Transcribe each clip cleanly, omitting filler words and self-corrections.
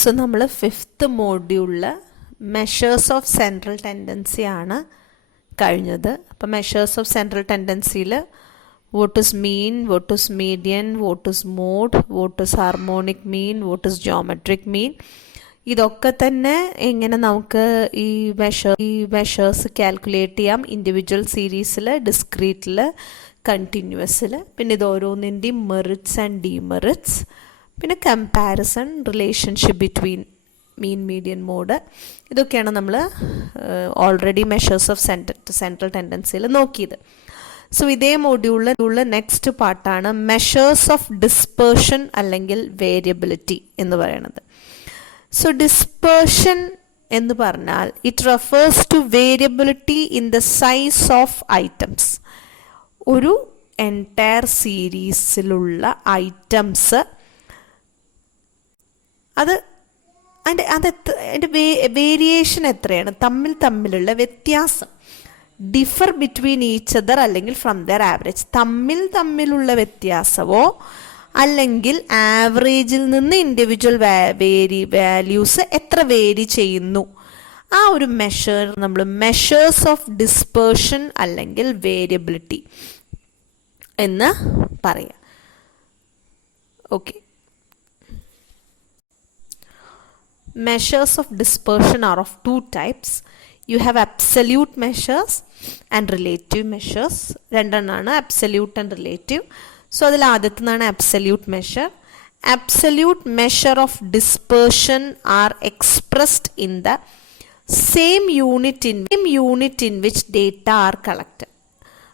So നമ്മൾ 5th മോഡ്യൂളിൽ measures of central tendency ആണ് കഴിഞ്ഞത്. അപ്പോൾ മെഷേഴ്സ് ഓഫ് സെൻട്രൽ ടെൻഡൻസിയിൽ what is mean, what is median, what is mode, what is harmonic mean, what is geometric mean, ഇതൊക്കെ തന്നെ എങ്ങനെ നമുക്ക് ഈ മെഷേഴ്സ് കാൽക്കുലേറ്റ് ചെയ്യാം ഇൻഡിവിജ്വൽ സീരീസിൽ, ഡിസ്ക്രീറ്റിൽ, കണ്ടിന്യൂസിൽ. പിന്നെ ഇത് ഓരോന്നിൻ്റെയും മെറിറ്റ്സ് ആൻഡ് ഡിമെറിറ്റ്സ്, പിന്നെ comparison, relationship between mean, median, mode, ഇതൊക്കെയാണ് നമ്മൾ ഓൾറെഡി മെഷേഴ്സ് ഓഫ് സെൻട്രൽ ടെൻഡൻസിയിൽ നോക്കിയത്. സോ ഇതേ മോഡ്യൂളിലുള്ള നെക്സ്റ്റ് പാർട്ടാണ് മെഷേഴ്സ് ഓഫ് ഡിസ്പേർഷൻ അല്ലെങ്കിൽ വേരിയബിലിറ്റി എന്ന് പറയുന്നത്. സോ ഡിസ്പേർഷൻ എന്ന് പറഞ്ഞാൽ it refers to variability in the size of items. ഒരു എൻറ്റയർ സീരീസിലുള്ള ഐറ്റംസ് അതിൻ്റെ വേരിയേഷൻ എത്രയാണ്, തമ്മിലുള്ള വ്യത്യാസം, ഡിഫർ ബിറ്റ്വീൻ ഈച്ച് അതർ അല്ലെങ്കിൽ ഫ്രം ദർ ആവറേജ്, തമ്മിലുള്ള വ്യത്യാസമോ അല്ലെങ്കിൽ ആവറേജിൽ നിന്ന് ഇൻഡിവിജ്വൽ വാല്യൂസ് എത്ര വേരി ചെയ്യുന്നു, ആ ഒരു മെഷർ നമ്മൾ മെഷേഴ്സ് ഓഫ് ഡിസ്പേർഷൻ അല്ലെങ്കിൽ വേരിയബിലിറ്റി എന്ന് പറയാം. Okay, measures of dispersion are of two types. You have absolute measures and relative measures. രണ്ടെണ്ണമാണ്, absolute and relative. സോ അതിൽ ആദ്യത്തേതാണ് absolute measure. Absolute measure of dispersion are expressed in the same unit in which data are collected.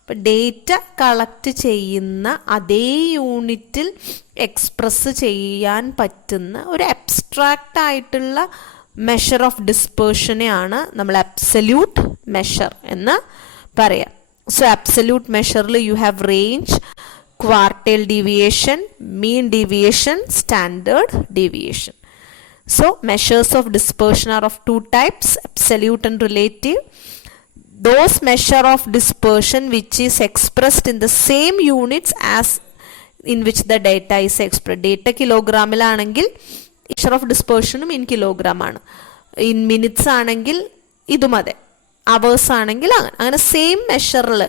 അപ്പോൾ data collect ചെയ്യുന്ന അതേ യൂണിറ്റിൽ express ചെയ്യാൻ പറ്റുന്ന ഒരു അബ്സ്ട്രാക്റ്റ് ആയിട്ടുള്ള മെഷർ ഓഫ് ഡിസ്പേർഷനെയാണ് നമ്മൾ അബ്സല്യൂട്ട് മെഷർ എന്ന് പറയാം. സോ അബ്സല്യൂട്ട് മെഷറിൽ you have range, quartile deviation, mean deviation, standard deviation. So measures of dispersion are of two types, absolute and relative. Those measure of dispersion which is expressed in the same units as in which the data is expressed. Data കിലോഗ്രാമിലാണെങ്കിൽ measure of dispersion in kilogram ആണ്, in minutes ആണെങ്കിൽ ഇതും അതെ, hours ആണെങ്കിൽ അങ്ങനെ same മെഷറിൽ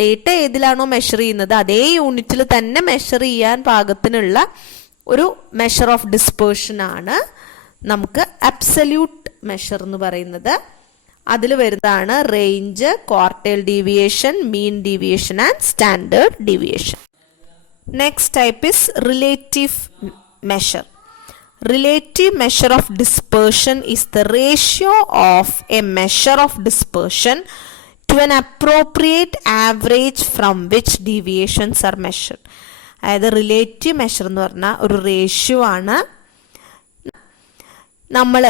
data ഏതിലാണോ measure ചെയ്യുന്നത് അതേ യൂണിറ്റിൽ തന്നെ മെഷർ ചെയ്യാൻ പാകത്തിനുള്ള ഒരു മെഷർ ഓഫ് ഡിസ്പേർഷൻ ആണ് നമുക്ക് അബ്സല്യൂട്ട് മെഷർ എന്ന് പറയുന്നത്. അതിൽ വരുന്നതാണ് range, quartile deviation, mean deviation and standard deviation. Next type is relative measure. Relative measure of dispersion is the ratio of a measure of dispersion to an appropriate average from which deviations are measured. അതായത് relative measure എന്ന് പറഞ്ഞാൽ ഒരു ratio ആണ്. നമ്മൾ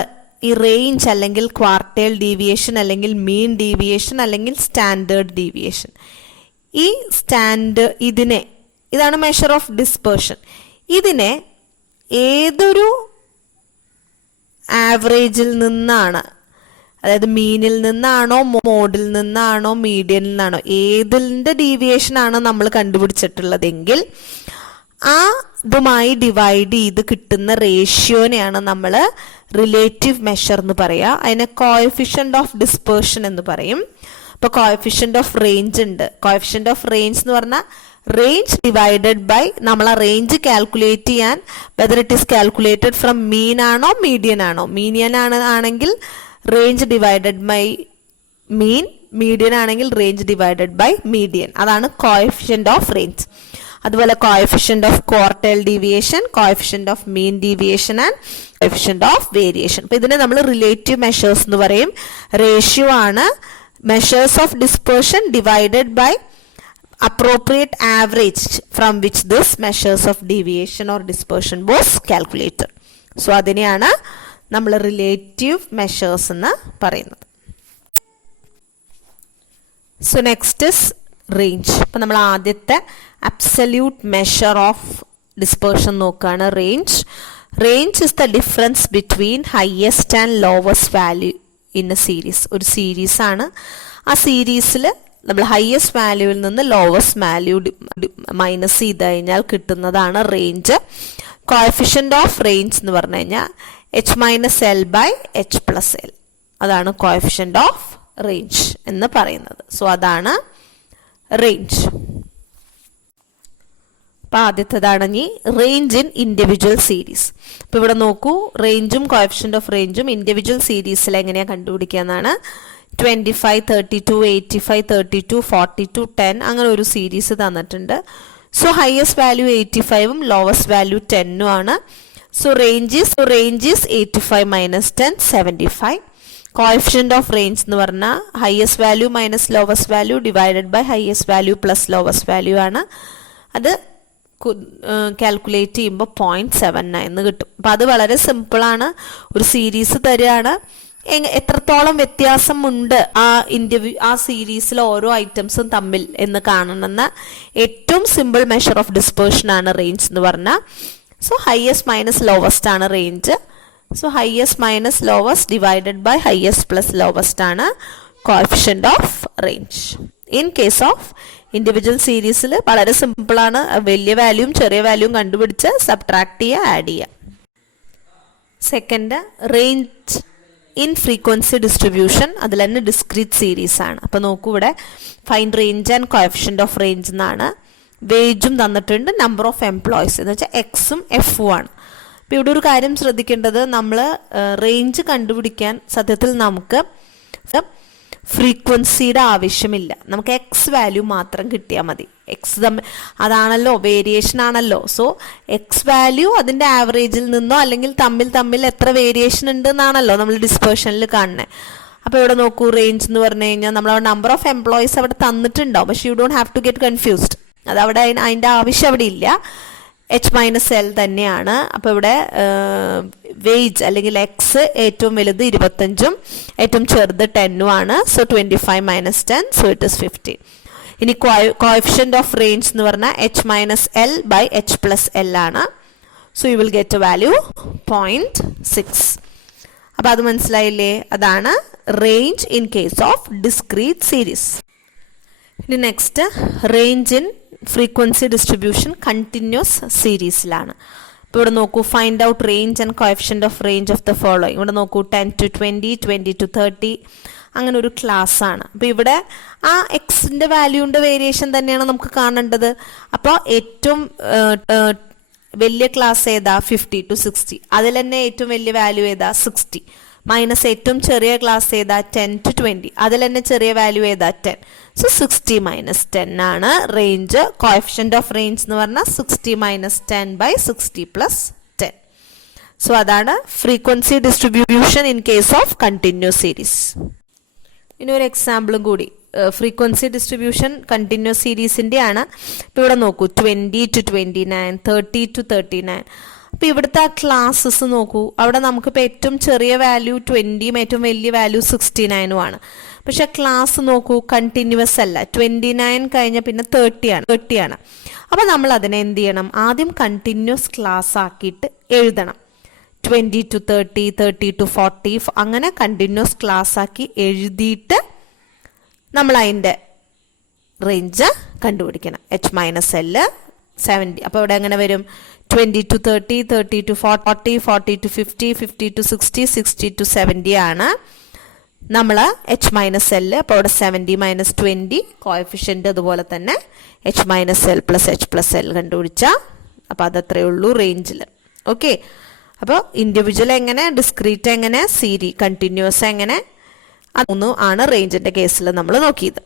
ഈ range അല്ലെങ്കിൽ quartile deviation അല്ലെങ്കിൽ mean deviation അല്ലെങ്കിൽ സ്റ്റാൻഡേർഡ് ഡീവിയേഷൻ, ഈ ഇതാണ് മെഷർ ഓഫ് ഡിസ്പേർഷൻ. ഇതിനെ ഏതൊരു ആവറേജിൽ നിന്നാണ്, അതായത് മീനിൽ നിന്നാണോ, മോഡിൽ നിന്നാണോ, മീഡിയനിൽ നിന്നാണോ, ഏതിൻ്റെ ഡീവിയേഷൻ ആണ് നമ്മൾ കണ്ടുപിടിച്ചിട്ടുള്ളതെങ്കിൽ ഇതുമായി ഡിവൈഡ് ചെയ്ത് കിട്ടുന്ന റേഷ്യോനെയാണ് നമ്മൾ റിലേറ്റീവ് മെഷർ എന്ന് പറയുക. അതിനെ കോഎഫിഷ്യന്റ് ഓഫ് ഡിസ്പേർഷൻ എന്ന് പറയും. ഇപ്പോൾ കോഎഫിഷ്യന്റ് ഓഫ് റേഞ്ച് ഉണ്ട്. കോഎഫിഷ്യന്റ് ഓഫ് റേഞ്ച് എന്ന് പറഞ്ഞാൽ റേഞ്ച് ഡിവൈഡഡ് ബൈ, നമ്മൾ ആ റേഞ്ച് കാൽക്കുലേറ്റ് ചെയ്യാൻ whether it is calculated from mean ആണോ മീഡിയൻ ആണോ. ആണെങ്കിൽ range divided by mean, median ആണെങ്കിൽ റേഞ്ച് ഡിവൈഡഡ് ബൈ മീഡിയൻ. അതാണ് കോഎഫിഷ്യന്റ് ഓഫ് റേഞ്ച്. അതുപോലെ coefficient of quartile deviation, coefficient of mean deviation and coefficient of variation. അപ്പോൾ ഇതിനെ നമ്മൾ relative measures എന്ന് പറയും. റേഷ്യോ ആണ് measures of dispersion divided by appropriate average from which this measures of deviation or dispersion was calculated. So അതിനെയാണ് നമ്മൾ relative measures എന്ന് പറയുന്നത്. So next is range. അപ്പം നമ്മൾ ആദ്യത്തെ അബ്സല്യൂട്ട് മെഷർ ഓഫ് ഡിസ്പേർഷൻ നോക്കുകയാണ്. Range is the difference between highest and lowest value in A series. ഒരു series ആണ്. ആ സീരീസിൽ നമ്മൾ ഹയസ്റ്റ് വാല്യൂവിൽ നിന്ന് ലോവസ്റ്റ് വാല്യൂ മൈനസ് ചെയ്ത് കഴിഞ്ഞാൽ കിട്ടുന്നതാണ് റേഞ്ച്. കോഎഫിഷ്യന്റ് ഓഫ് റേഞ്ച് എന്ന് പറഞ്ഞു കഴിഞ്ഞാൽ h minus l by h plus l. അതാണ് കോഎഫിഷ്യന്റ് ഓഫ് റേഞ്ച് എന്ന് പറയുന്നത്. സോ അതാണ് റേഞ്ച്. അപ്പം ആദ്യത്തേതാണ് ഇനി റേഞ്ച് ഇൻ ഇൻഡിവിജ്വൽ സീരീസ്. അപ്പോൾ ഇവിടെ നോക്കൂ, റേഞ്ചും കോഎഫിഷ്യന്റ് ഓഫ് റേഞ്ചും ഇൻഡിവിജ്വൽ സീരീസിൽ എങ്ങനെയാണ് കണ്ടുപിടിക്കുക എന്നാണ്. 25, 32, 85, 32, 42, 10 അങ്ങനെ ഒരു സീരീസ് തന്നിട്ടുണ്ട്. സോ ഹയസ്റ്റ് വാല്യൂ 85ഉം ലോവസ്റ്റ് വാല്യൂ 10ഉം ആണ്. So range is 85 minus 10, 75. Coefficient of range എന്ന് പറഞ്ഞാൽ highest value minus lowest value divided by highest value plus lowest value ആണ്. അത് കാൽക്കുലേറ്റ് ചെയ്യുമ്പോൾ 0.79 കിട്ടും. അപ്പം അത് വളരെ സിമ്പിളാണ്. ഒരു സീരീസ് തരികയാണ്, എത്രത്തോളം വ്യത്യാസമുണ്ട് ആ സീരീസിലെ ഓരോ ഐറ്റംസും തമ്മിൽ എന്ന് കാണണമെന്ന ഏറ്റവും സിമ്പിൾ മെഷർ ഓഫ് ഡിസ്പേർഷൻ ആണ് റേഞ്ച് എന്ന് പറഞ്ഞാൽ. സോ ഹയസ്റ്റ് മൈനസ് ലോവസ്റ്റ് ആണ് range. So highest minus lowest divided by highest plus lowest ആണ് coefficient of range. In case of individual സീരീസിൽ വളരെ സിമ്പിളാണ്. വലിയ വാല്യൂയും ചെറിയ വാല്യൂയും കണ്ടുപിടിച്ച് സബ്ട്രാക്ട് ചെയ്യുക, ആഡ് ചെയ്യുക. Second range in frequency distribution. അതിൽ തന്നെ ഡിസ്ക്രീറ്റ് സീരീസ് ആണ്. അപ്പോൾ നോക്കൂ, ഇവിടെ find range and coefficient of range എന്നാണ്. വേജും തന്നിട്ടുണ്ട്, നമ്പർ ഓഫ് എംപ്ലോയീസ് എന്ന് വെച്ചാൽ എക്സും എഫും ആണ്. അപ്പോൾ ഇവിടെ ഒരു കാര്യം ശ്രദ്ധിക്കേണ്ടത്, നമ്മൾ റേഞ്ച് കണ്ടുപിടിക്കാൻ സത്യത്തിൽ നമുക്ക് ഫ്രീക്വൻസിയുടെ ആവശ്യമില്ല. നമുക്ക് എക്സ് വാല്യൂ മാത്രം കിട്ടിയാൽ മതി. എക്സ് അതാണല്ലോ, വേരിയേഷൻ ആണല്ലോ. സോ എക്സ് വാല്യൂ അതിൻ്റെ ആവറേജിൽ നിന്നോ അല്ലെങ്കിൽ തമ്മിൽ എത്ര വേരിയേഷൻ ഉണ്ട് എന്നാണല്ലോ നമ്മൾ ഡിസ്പേർഷനിൽ കാണുന്നത്. അപ്പോൾ ഇവിടെ നോക്കൂ, റേഞ്ച് എന്ന് പറഞ്ഞു കഴിഞ്ഞാൽ നമ്മൾ നമ്പർ ഓഫ് എംപ്ലോയീസ് അവിടെ തന്നിട്ടുണ്ടാവും, പക്ഷേ you don't have to get confused. അതവിടെ അതിൻ്റെ ആവശ്യം അവിടെ ഇല്ല. h മൈനസ് എൽ തന്നെയാണ്. അപ്പോൾ ഇവിടെ വേജ് അല്ലെങ്കിൽ എക്സ് ഏറ്റവും വലുത് 25ഉം ഏറ്റവും ചെറുത് 10ഉം ആണ്. So 25 minus 10, so it is 50. ഇനി കോഎഫിഷ്യന്റ് ഓഫ് റേഞ്ച് എന്ന് പറഞ്ഞാൽ h minus L by h plus L ആണ്. So you will get a value 0.6. അപ്പോൾ അത് മനസ്സിലായില്ലേ? അതാണ് range in case of discrete series. ഇനി next range in frequency distribution continuous സീരീസിലാണ്. ഇപ്പോൾ ഇവിടെ നോക്കൂ, find out range and coefficient of range of the following. ഇവിടെ നോക്കൂ, 10 to 20, 20 to 30 അങ്ങനെ ഒരു ക്ലാസ് ആണ്. അപ്പോൾ ഇവിടെ ആ എക്സിൻ്റെ വാല്യൂൻ്റെ വേരിയേഷൻ തന്നെയാണ് നമുക്ക് കാണേണ്ടത്. അപ്പോൾ ഏറ്റവും വലിയ ക്ലാസ് ഏതാ? 50 to 60. അതിൽ തന്നെ ഏറ്റവും വലിയ വാല്യൂ ഏതാ? 60. മൈനസ് ഏറ്റവും ചെറിയ ക്ലാസ് ഏതാ? 10 to 20. അതിൽ തന്നെ ചെറിയ വാല്യൂ ഏതാ? 10. സോ 60 മൈനസ് 10 ആണ് റേഞ്ച്. കോഎഫിഷ്യന്റ് ഓഫ് റേഞ്ച് എന്ന് പറഞ്ഞാൽ 60 മൈനസ് 10 ബൈ 60 പ്ലസ് 10. സോ അതാണ് frequency distribution in case of continuous series. ഇനി ഒരു എക്സാമ്പിളും കൂടി ഫ്രീക്വൻസി ഡിസ്ട്രിബ്യൂഷൻ കണ്ടിന്യൂസ് സീരീസിൻ്റെ ആണ്. ഇപ്പോൾ ഇവിടെ നോക്കൂ, 20 to 29, 30 to 39. അപ്പോൾ ഇവിടുത്തെ ആ ക്ലാസ്സസ് നോക്കൂ, അവിടെ നമുക്കിപ്പോൾ ഏറ്റവും ചെറിയ വാല്യൂ 20ഉം ഏറ്റവും വലിയ വാല്യൂ 69ഉം ആണ്. പക്ഷെ ക്ലാസ് നോക്കൂ, കണ്ടിന്യൂസ് അല്ല. 29 കഴിഞ്ഞ പിന്നെ 30 ആണ്. അപ്പോൾ നമ്മൾ അതിനെ എന്ത് ചെയ്യണം? ആദ്യം കണ്ടിന്യൂസ് ക്ലാസ് ആക്കിയിട്ട് എഴുതണം. 20 to 30, 30 to 40 അങ്ങനെ കണ്ടിന്യൂസ് ക്ലാസ് ആക്കി എഴുതിയിട്ട് നമ്മൾ അതിൻ്റെ റേഞ്ച് കണ്ടുപിടിക്കണം. h minus L 70. അപ്പോൾ ഇവിടെ എങ്ങനെ വരും? 20 to 30, 30 to 40, 40 to 50, 50 to 60, 60 to 70 ആണ് നമ്മൾ h മൈനസ് എൽ. അപ്പോൾ ഇവിടെ 70 മൈനസ് 20 കോഎഫിഷ്യൻ്റ് അതുപോലെ തന്നെ h minus L plus h plus L കണ്ടുപിടിച്ചാൽ അപ്പോൾ അതത്രയേ ഉള്ളൂ റേഞ്ചിൽ. ഓക്കെ, അപ്പോൾ ഇൻഡിവിജ്വൽ എങ്ങനെ, ഡിസ്ക്രീറ്റ് എങ്ങനെ, കണ്ടിന്യൂസ് എങ്ങനെ, അതൊന്നും ആണ് റേഞ്ചിൻ്റെ കേസിൽ നമ്മൾ നോക്കിയത്.